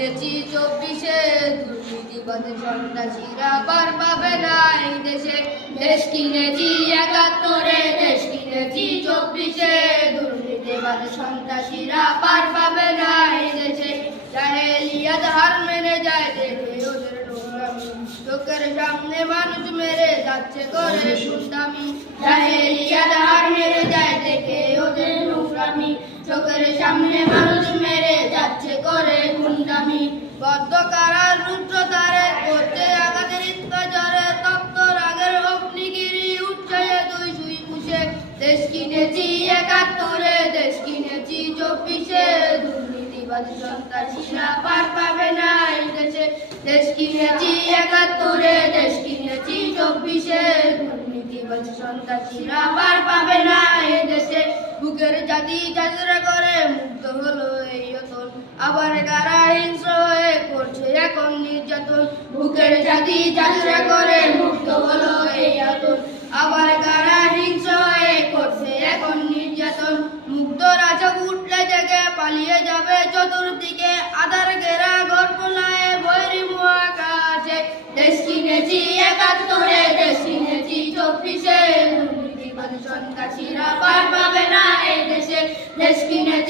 কিনেছি 24-এ, দুর্নীতিবাদী সন্ত্রাসীরা পার পাবে না এই দেশে। দেশ কিনেছি 71-এ, দেশ কিনেছি 24-এ, দুর্নীতিবাদী সন্ত্রাসীরা পার পাবে না এই দেশে। জাহেলিয়াত হার মেনে যায় দেখে ওদের নোংরামি, চোখের সামনে মানুষ মেরে যাচ্ছে করে গুন্ডামি। জাহেলিয়াত হার মেনে যায় দেখে ওদের নোংরামি, চোখের সামনে মানুষ মেরে যাচ্ছে করে গুন্ডামি। বদ্ধ কারার রুদ্রতারে করতে আঘাতের ইত্যাচারে তপ্ত রাগের অগ্নিগিরি উঠছে দুই সুই পুষে। দেশ কিনেছি 71-এ, দেশ কিনেছি 24-এ, দুর্নীতিবাদী সন্ত্রাসীরা পার পাবে না এই দেশে। দেশ কিনেছি 71-এ, দেশ কিনেছি 24-এ, দুর্নীতিবাদী সন্ত্রাসীরা পার পাবে না এই দেশে। বুকের জাতি যাত্রা করে মুক্ত হলো এই অতন, আবার কারা হিংস্র হয়ে করছে এখন নির্যাতন। বুকের জাতি যাত্রা করে মুক্ত হলো এই অতন, আবার কারা হিংস্র হয়ে করছে এখন নির্যাতন। মুক্ত রাজা উঠলে জেগে পালিয়ে যাবে চতুর্দিকে, আধার ঘেরা গর্ভলায় বৈরী মহাকাশে। দেশ কিনেছি 71-এ, দেশ কিনেছি 24-এ, দুর্নীতিবাদী সন্ত্রাসীরা পার পাবে না এই দেশে। দেশ কিনেছি